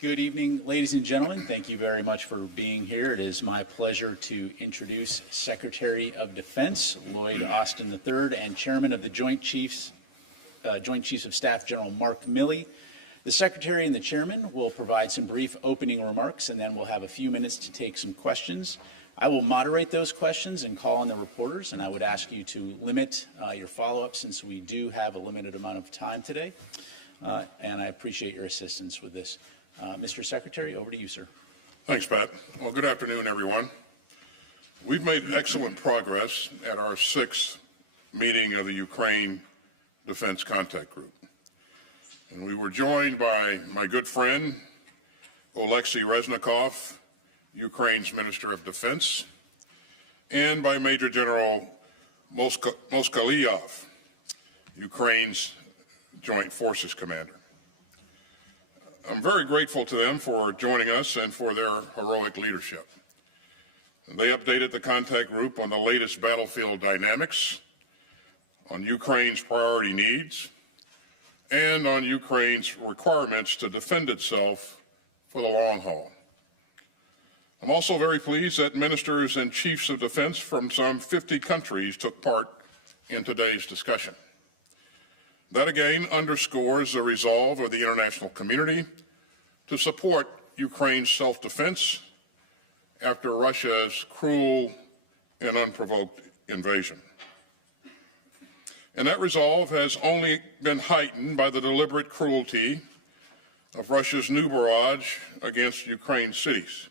Good evening, ladies and gentlemen. Thank you very much for being here. It is my pleasure to introduce Secretary of Defense Lloyd Austin III and Chairman of the Joint Chiefs of Staff General Mark Milley. The Secretary and the Chairman will provide some brief opening remarks, and then we'll have a few minutes to take some questions. I will moderate those questions and call on the reporters, and I would ask you to limit your follow-up since we do have a limited amount of time today, and I appreciate your assistance with this. Mr. Secretary, over to you, sir. Thanks, Pat. Well, good afternoon, everyone. We've made excellent progress at our 6th meeting of the Ukraine Defense Contact Group. And we were joined by my good friend, Oleksiy Reznikov, Ukraine's Minister of Defense, and by Major General Moskalyov, Ukraine's Joint Forces Commander. I'm very grateful to them for joining us and for their heroic leadership. They updated the contact group on the latest battlefield dynamics, on Ukraine's priority needs, and on Ukraine's requirements to defend itself for the long haul. I'm also very pleased that ministers and chiefs of defense from some 50 countries took part in today's discussion. That again underscores the resolve of the international community to support Ukraine's self-defense after Russia's cruel and unprovoked invasion. And that resolve has only been heightened by the deliberate cruelty of Russia's new barrage against Ukraine's cities.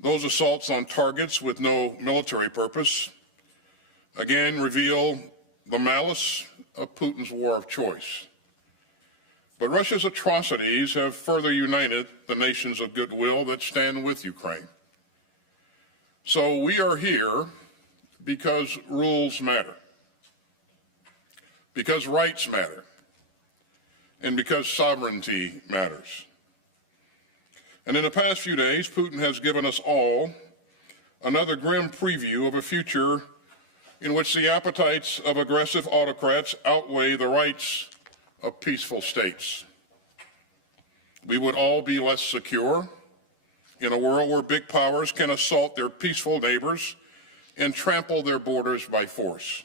Those assaults on targets with no military purpose again reveal the malice of Putin's war of choice. But Russia's atrocities have further united the nations of goodwill that stand with Ukraine. So we are here because rules matter, because rights matter, and because sovereignty matters. And in the past few days, Putin has given us all another grim preview of a future in which the appetites of aggressive autocrats outweigh the rights of peaceful states. We would all be less secure in a world where big powers can assault their peaceful neighbors and trample their borders by force.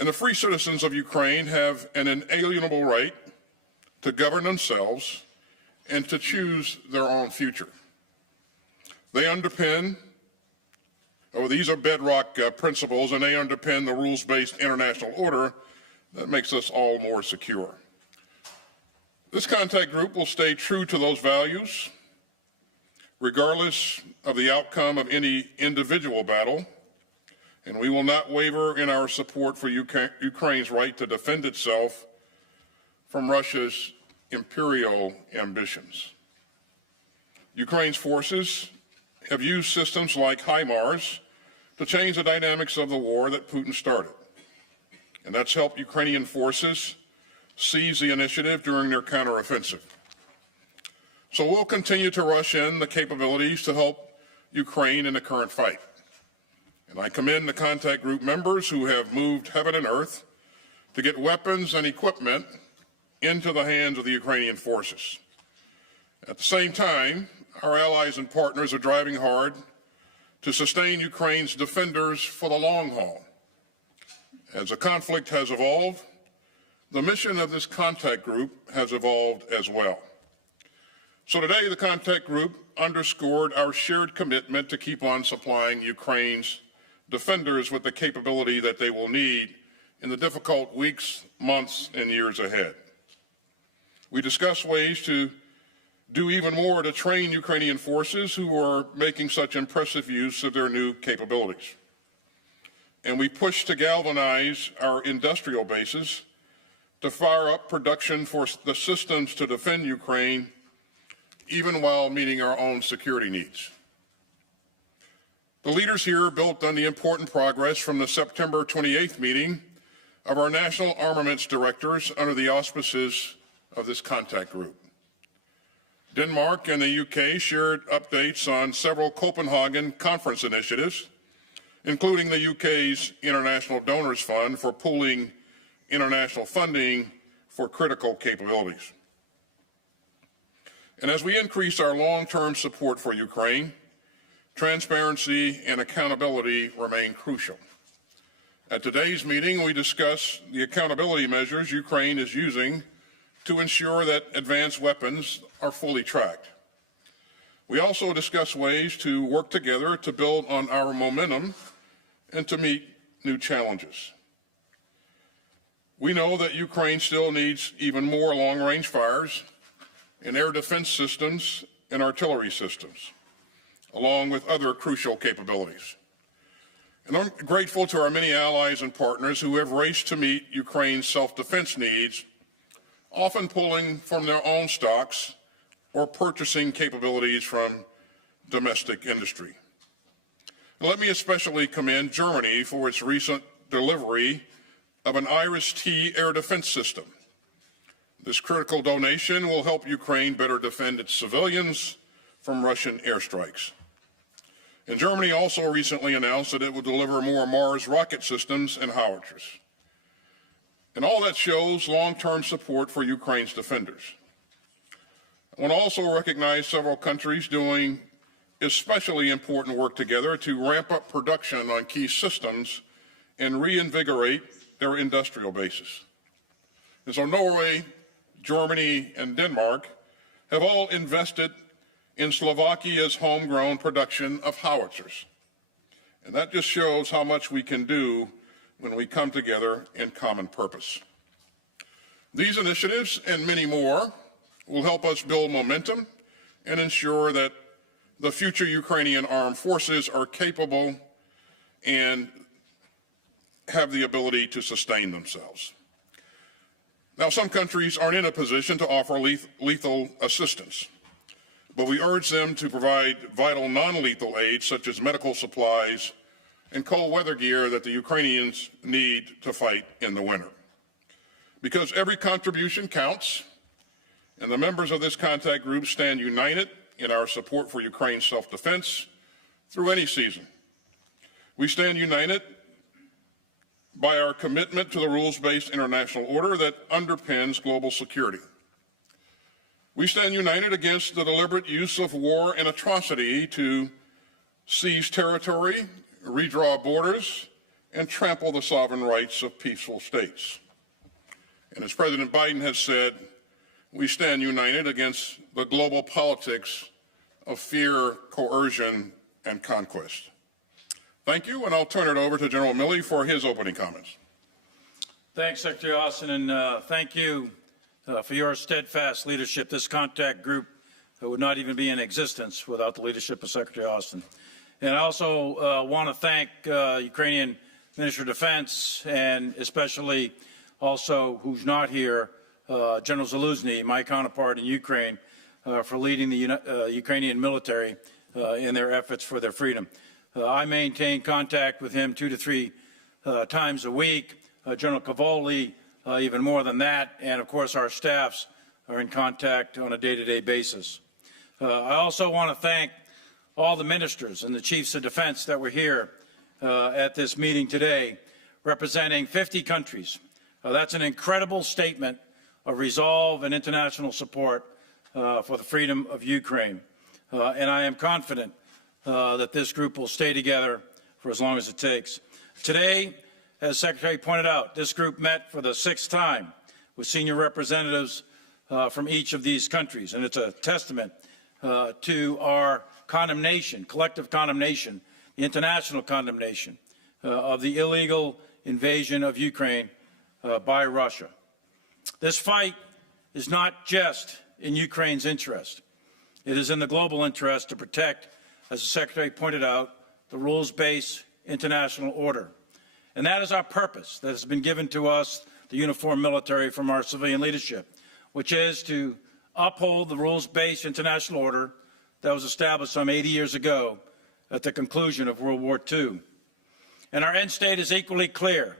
And the free citizens of Ukraine have an inalienable right to govern themselves and to choose their own future. These are bedrock principles, and they underpin the rules-based international order that makes us all more secure. This contact group will stay true to those values, regardless of the outcome of any individual battle, and we will not waver in our support for Ukraine's right to defend itself from Russia's imperial ambitions. Ukraine's forces have used systems like HIMARS to change the dynamics of the war that Putin started. And that's helped Ukrainian forces seize the initiative during their counteroffensive. So we'll continue to rush in the capabilities to help Ukraine in the current fight. And I commend the contact group members who have moved heaven and earth to get weapons and equipment into the hands of the Ukrainian forces. At the same time, our allies and partners are driving hard to sustain Ukraine's defenders for the long haul. As the conflict has evolved, the mission of this contact group has evolved as well. So today, the contact group underscored our shared commitment to keep on supplying Ukraine's defenders with the capability that they will need in the difficult weeks, months, and years ahead. We discussed ways to do even more to train Ukrainian forces who are making such impressive use of their new capabilities. And we pushed to galvanize our industrial bases to fire up production for the systems to defend Ukraine, even while meeting our own security needs. The leaders here built on the important progress from the September 28th meeting of our national armaments directors under the auspices of this contact group. Denmark and the UK shared updates on several Copenhagen conference initiatives, including the UK's International Donors Fund for pooling international funding for critical capabilities. And as we increase our long-term support for Ukraine, transparency and accountability remain crucial. At today's meeting, we discuss the accountability measures Ukraine is using to ensure that advanced weapons are fully tracked. We also discuss ways to work together to build on our momentum and to meet new challenges. We know that Ukraine still needs even more long-range fires and air defense systems and artillery systems, along with other crucial capabilities. And I'm grateful to our many allies and partners who have raced to meet Ukraine's self-defense needs, often pulling from their own stocks or purchasing capabilities from domestic industry. And let me especially commend Germany for its recent delivery of an IRIS-T air defense system. This critical donation will help Ukraine better defend its civilians from Russian airstrikes. And Germany also recently announced that it will deliver more Mars rocket systems and howitzers. And all that shows long-term support for Ukraine's defenders. I want to also recognize several countries doing especially important work together to ramp up production on key systems and reinvigorate their industrial bases. And so Norway, Germany, and Denmark have all invested in Slovakia's homegrown production of howitzers. And that just shows how much we can do when we come together in common purpose. These initiatives and many more will help us build momentum and ensure that the future Ukrainian armed forces are capable and have the ability to sustain themselves. Now, some countries aren't in a position to offer lethal assistance, but we urge them to provide vital non-lethal aid such as medical supplies and cold weather gear that the Ukrainians need to fight in the winter. Because every contribution counts, and the members of this contact group stand united in our support for Ukraine's self-defense through any season. We stand united by our commitment to the rules-based international order that underpins global security. We stand united against the deliberate use of war and atrocity to seize territory, redraw borders, and trample the sovereign rights of peaceful states. And as President Biden has said, we stand united against the global politics of fear, coercion, and conquest. Thank you, and I'll turn it over to General Milley for his opening comments. Thanks, Secretary Austin, and thank you for your steadfast leadership. This contact group would not even be in existence without the leadership of Secretary Austin. And I also want to thank Ukrainian Minister of Defense, and especially also, who's not here, General Zaluzny, my counterpart in Ukraine, for leading the Ukrainian military in their efforts for their freedom. I maintain contact with him 2 to 3 times a week. General Cavoli, even more than that, and of course our staffs are in contact on a day-to-day basis. I also want to thank all the ministers and the chiefs of defense that were here at this meeting today, representing 50 countries. That's an incredible statement of resolve and international support for the freedom of Ukraine. And I am confident that this group will stay together for as long as it takes. Today, as Secretary pointed out, this group met for the 6th time with senior representatives from each of these countries, and it's a testament to our condemnation, collective condemnation, the international condemnation of the illegal invasion of Ukraine by Russia. This fight is not just in Ukraine's interest. It is in the global interest to protect, as the Secretary pointed out, the rules-based international order. And that is our purpose that has been given to us, the uniformed military, from our civilian leadership, which is to uphold the rules-based international order that was established some 80 years ago at the conclusion of World War II. And our end state is equally clear.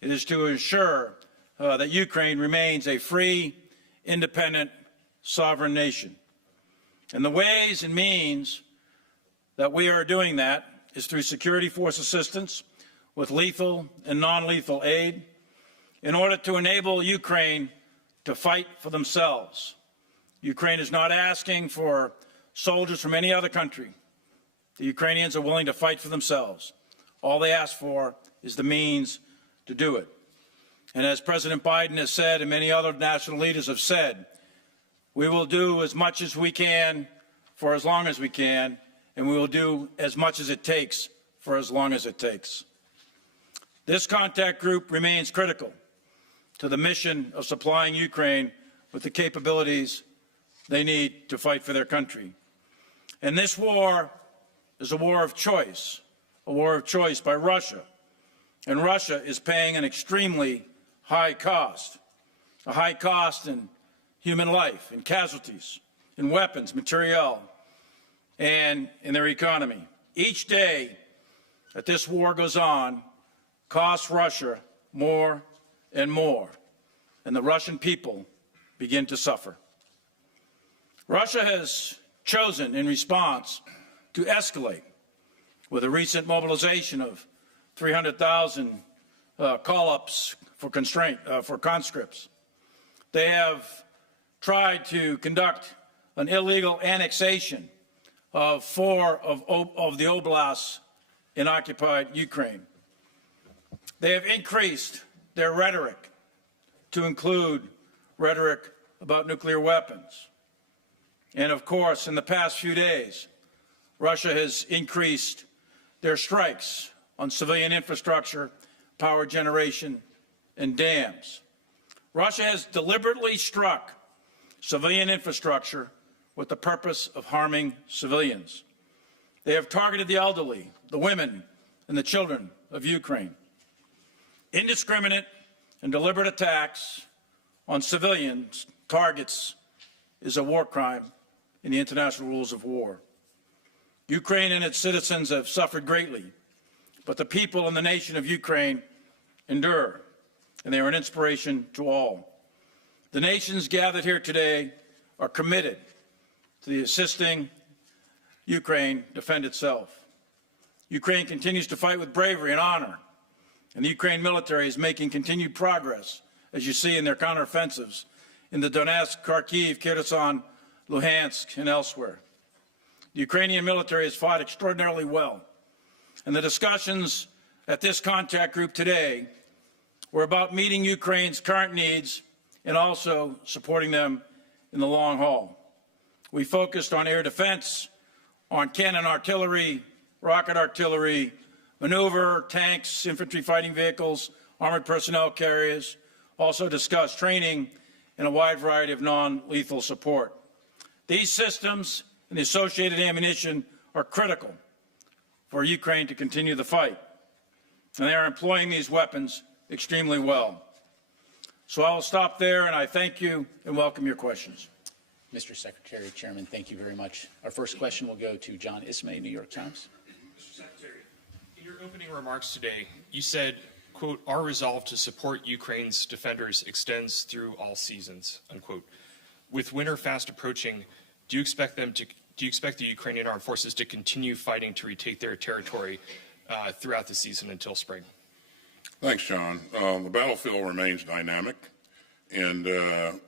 It is to ensure that Ukraine remains a free, independent, sovereign nation. And the ways and means that we are doing that is through security force assistance with lethal and non-lethal aid in order to enable Ukraine to fight for themselves Ukraine is not asking for soldiers from any other country. The Ukrainians are willing to fight for themselves. All they ask for is the means to do it. And as President Biden has said, and many other national leaders have said, we will do as much as we can for as long as we can, and we will do as much as it takes for as long as it takes. This contact group remains critical to the mission of supplying Ukraine with the capabilities they need to fight for their country. And this war is a war of choice by Russia. And Russia is paying an extremely high cost, a high cost in human life, in casualties, in weapons, materiel, and in their economy. Each day that this war goes on costs Russia more and more, and the Russian people begin to suffer. Russia has chosen, in response, to escalate with a recent mobilization of 300,000 call-ups for conscripts. They have tried to conduct an illegal annexation of 4 of the oblasts in occupied Ukraine. They have increased their rhetoric to include rhetoric about nuclear weapons. And of course, in the past few days, Russia has increased their strikes on civilian infrastructure, power generation, and dams. Russia has deliberately struck civilian infrastructure with the purpose of harming civilians. They have targeted the elderly, the women, and the children of Ukraine. Indiscriminate and deliberate attacks on civilians targets is a war crime in the international rules of war. Ukraine and its citizens have suffered greatly, but the people and the nation of Ukraine endure, and they are an inspiration to all. The nations gathered here today are committed to the assisting Ukraine defend itself. Ukraine continues to fight with bravery and honor, and the Ukraine military is making continued progress, as you see in their counteroffensives in the Donetsk, Kharkiv, Kherson, Luhansk, and elsewhere. The Ukrainian military has fought extraordinarily well, and the discussions at this contact group today were about meeting Ukraine's current needs and also supporting them in the long haul. We focused on air defense, on cannon artillery, rocket artillery, maneuver, tanks, infantry fighting vehicles, armored personnel carriers, also discussed training and a wide variety of non-lethal support. These systems and the associated ammunition are critical for Ukraine to continue the fight, and they are employing these weapons extremely well. So I will stop there, and I thank you and welcome your questions. Mr. Secretary, Chairman, thank you very much. Our first question will go to John Ismay, New York Times. Mr. Secretary, in your opening remarks today, you said, quote, "Our resolve to support Ukraine's defenders extends through all seasons," unquote. With winter fast approaching, do you expect the Ukrainian armed forces to continue fighting to retake their territory throughout the season until spring? Thanks, John. The battlefield remains dynamic, and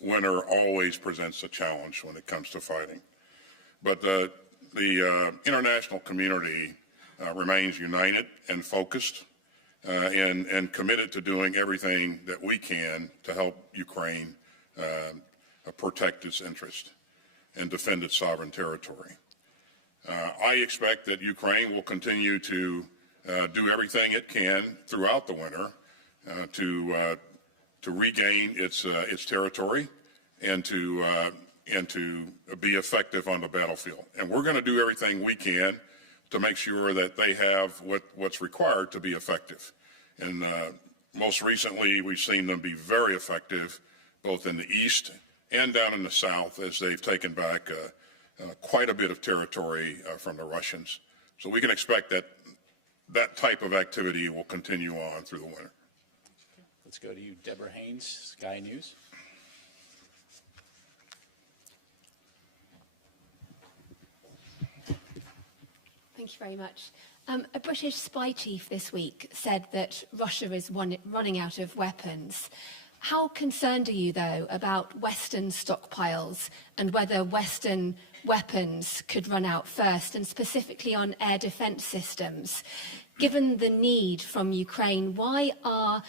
winter always presents a challenge when it comes to fighting. But the international community remains united and focused and committed to doing everything that we can to help Ukraine protect its interest and defend its sovereign territory. I expect that Ukraine will continue to do everything it can throughout the winter to regain its territory and to be effective on the battlefield. And we're going to do everything we can to make sure that they have what's required to be effective. And most recently, we've seen them be very effective, both in the east and down in the south, as they've taken back quite a bit of territory from the Russians. So we can expect that type of activity will continue on through the winter. Let's go to you, Deborah Haynes, Sky News. Thank you very much. A British spy chief this week said that Russia is running out of weapons. How concerned are you, though, about Western stockpiles and whether Western weapons could run out first, and specifically on air defence systems? Given the need from Ukraine, why are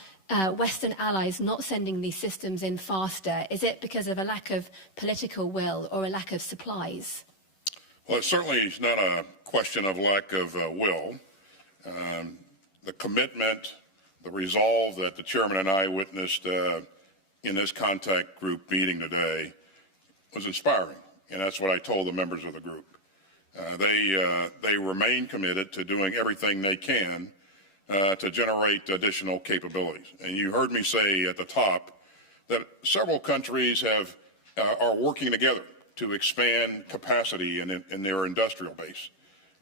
Western allies not sending these systems in faster? Is it because of a lack of political will or a lack of supplies? Well, it certainly is not a question of lack of will. The commitment, the resolve that the chairman and I witnessed in this contact group meeting today was inspiring, and that's what I told the members of the group. They remain committed to doing everything they can to generate additional capabilities. And you heard me say at the top that several countries are working together to expand capacity in their industrial base.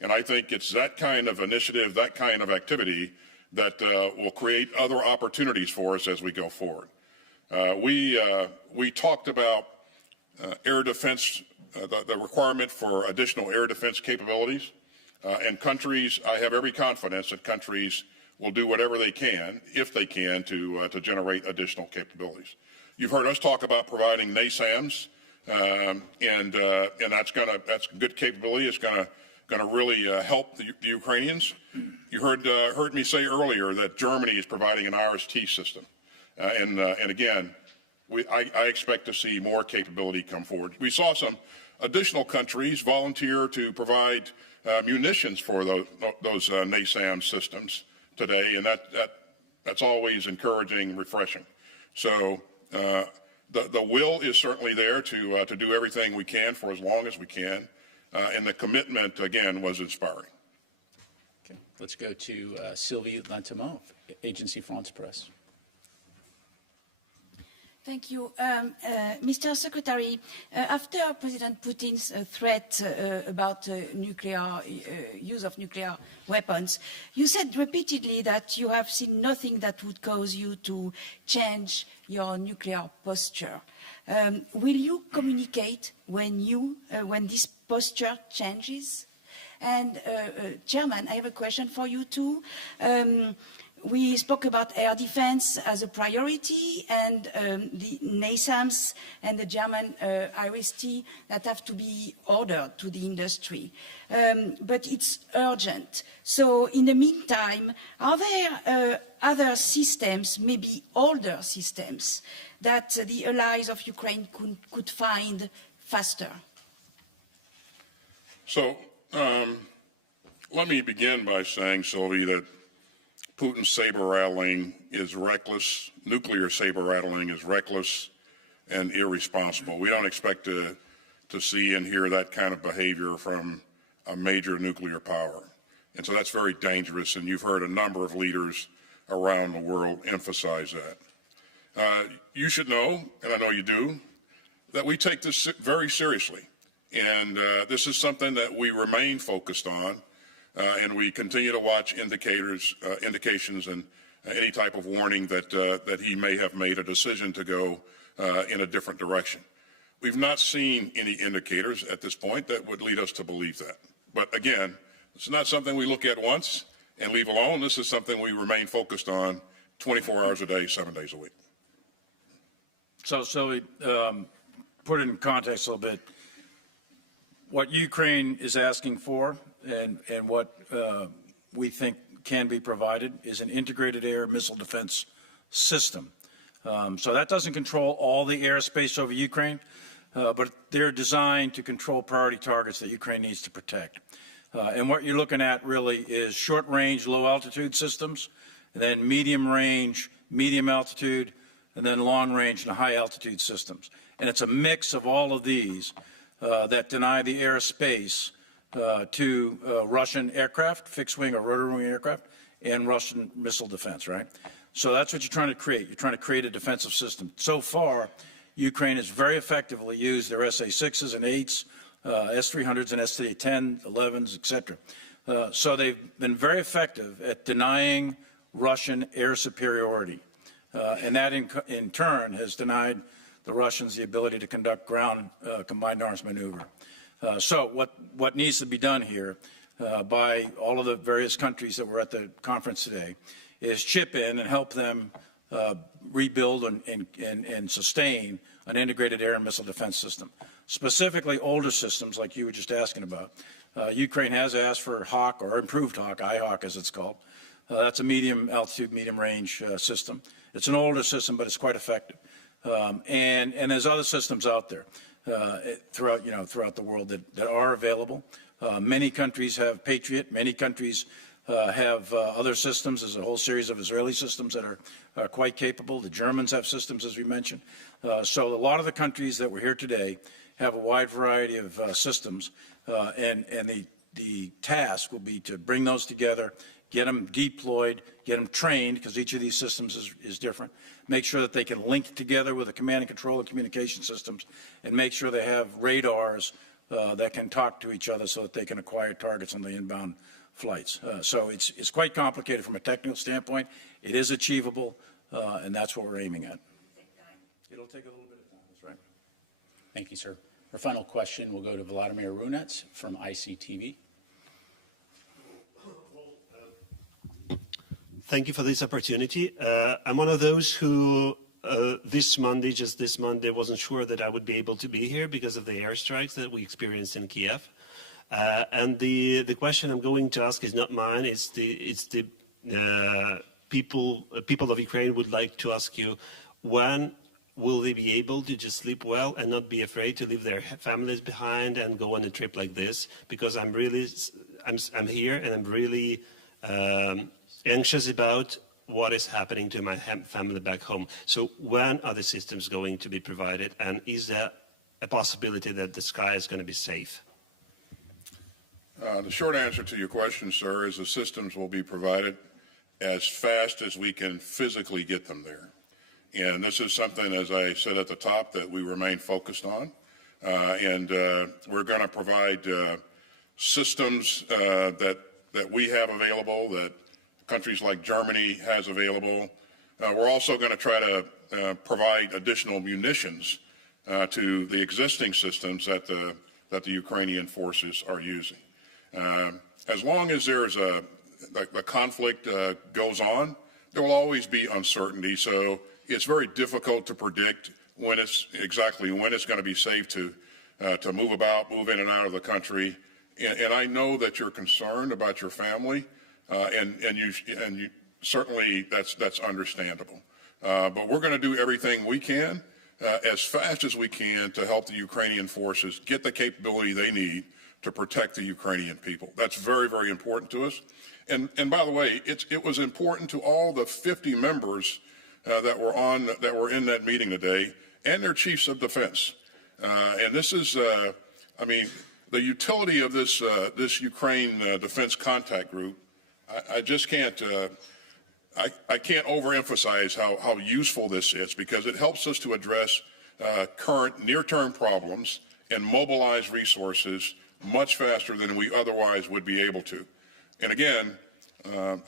And I think it's that kind of initiative, that kind of activity that will create other opportunities for us as we go forward. We talked about air defense, the requirement for additional air defense capabilities, and countries, I have every confidence that countries will do whatever they can, if they can, to generate additional capabilities. You've heard us talk about providing NASAMS, and that's good capability. It's going to really help the Ukrainians. You heard me say earlier that Germany is providing an RST system, and again, I expect to see more capability come forward. We saw some additional countries volunteer to provide munitions for those NASAMS systems today, and that's always encouraging, refreshing. So the will is certainly there to do everything we can for as long as we can, and the commitment again was inspiring. Okay, let's go to Sylvie Lantemont, Agence France-Presse. Thank you. Mr. Secretary, after President Putin's threat about use of nuclear weapons, you said repeatedly that you have seen nothing that would cause you to change your nuclear posture. Will you communicate when this posture changes? And Chairman, I have a question for you too. We spoke about air defense as a priority and the NASAMS and the German IRIS-T that have to be ordered to the industry. But it's urgent. So in the meantime, are there other systems, maybe older systems, that the allies of Ukraine could find faster? So let me begin by saying, Sylvie, that Putin's saber-rattling is reckless. Nuclear saber-rattling is reckless and irresponsible. We don't expect to see and hear that kind of behavior from a major nuclear power. And so that's very dangerous, and you've heard a number of leaders around the world emphasize that. You should know, and I know you do, that we take this very seriously. And this is something that we remain focused on. And we continue to watch indications and any type of warning that he may have made a decision to go in a different direction. We've not seen any indicators at this point that would lead us to believe that. But again, it's not something we look at once and leave alone. This is something we remain focused on 24 hours a day, 7 days a week. So, Sylvie, put it in context a little bit. What Ukraine is asking for and what we think can be provided is an integrated air missile defense system. So that doesn't control all the airspace over Ukraine, but they're designed to control priority targets that Ukraine needs to protect. And what you're looking at really is short-range, low-altitude systems, and then medium-range, medium-altitude, and then long-range and high-altitude systems. And it's a mix of all of these that deny the airspace to Russian aircraft, fixed-wing or rotary-wing aircraft, and Russian missile defense, right? So that's what you're trying to create. You're trying to create a defensive system. So far, Ukraine has very effectively used their SA-6s and 8s, S-300s and S-10, 11s, et cetera. So they've been very effective at denying Russian air superiority. And that, in turn, has denied the Russians the ability to conduct ground combined arms maneuver. So what needs to be done here by all of the various countries that were at the conference today is chip in and help them rebuild and sustain an integrated air and missile defense system, specifically older systems like you were just asking about. Ukraine has asked for Hawk, or improved Hawk, IHawk as it's called. That's a medium altitude, medium range system. It's an older system, but it's quite effective. And there's other systems out there throughout the world that are available. Many countries have Patriot. Many countries have other systems. There's a whole series of Israeli systems that are quite capable. The Germans have systems, as we mentioned. So a lot of the countries that were here today have a wide variety of systems, and the task will be to bring those together, get them deployed, get them trained, because each of these systems is different, make sure that they can link together with the command and control and communication systems, and make sure they have radars that can talk to each other so that they can acquire targets on the inbound flights. So it's quite complicated from a technical standpoint. It is achievable, and that's what we're aiming at. It'll take a little bit of time, that's right. Thank you, sir. Our final question will go to Vladimir Runets from ICTV. Thank you for this opportunity. I'm one of those who this Monday, wasn't sure that I would be able to be here because of the airstrikes that we experienced in Kiev. And the question I'm going to ask is not mine. It's the people of Ukraine would like to ask you, when will they be able to just sleep well and not be afraid to leave their families behind and go on a trip like this? Because I'm here and I'm really anxious about what is happening to my family back home. So when are the systems going to be provided, and is there a possibility that the sky is going to be safe? The short answer to your question, sir, is the systems will be provided as fast as we can physically get them there. And this is something, as I said at the top, that we remain focused on. And we're going to provide systems that we have available, that countries like Germany has available. We're also going to try to provide additional munitions to the existing systems that the Ukrainian forces are using. As long as there's the conflict goes on, there will always be uncertainty. So it's very difficult to predict exactly when it's going to be safe to move in and out of the country. And I know that you're concerned about your family. And you certainly that's understandable. But we're going to do everything we can as fast as we can to help the Ukrainian forces get the capability they need to protect the Ukrainian people. That's very, very important to us. And by the way, it was important to all the 50 members that were in that meeting today, and their chiefs of defense. And this is, the utility of this Ukraine Defense Contact Group. I just can't, I can't overemphasize how useful this is, because it helps us to address current near-term problems and mobilize resources much faster than we otherwise would be able to. And again, I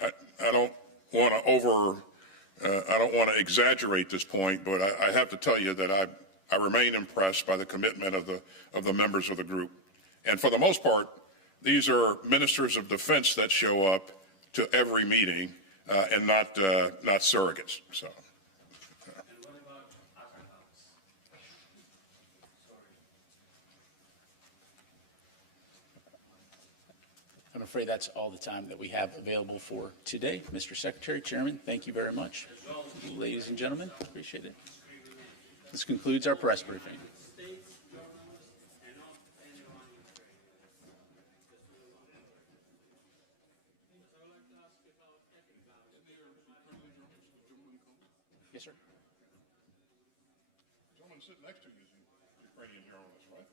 don't want to exaggerate this point, but I have to tell you that I remain impressed by the commitment of the members of the group. And for the most part, these are ministers of defense that show up to every meeting, and not surrogates. So. I'm afraid that's all the time that we have available for today. Mr. Secretary, Chairman, thank you very much. Ladies and gentlemen, appreciate it. This concludes our press briefing. Yes, sir. The gentleman sitting next to you is a Ukrainian journalist, right?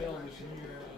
bill this year.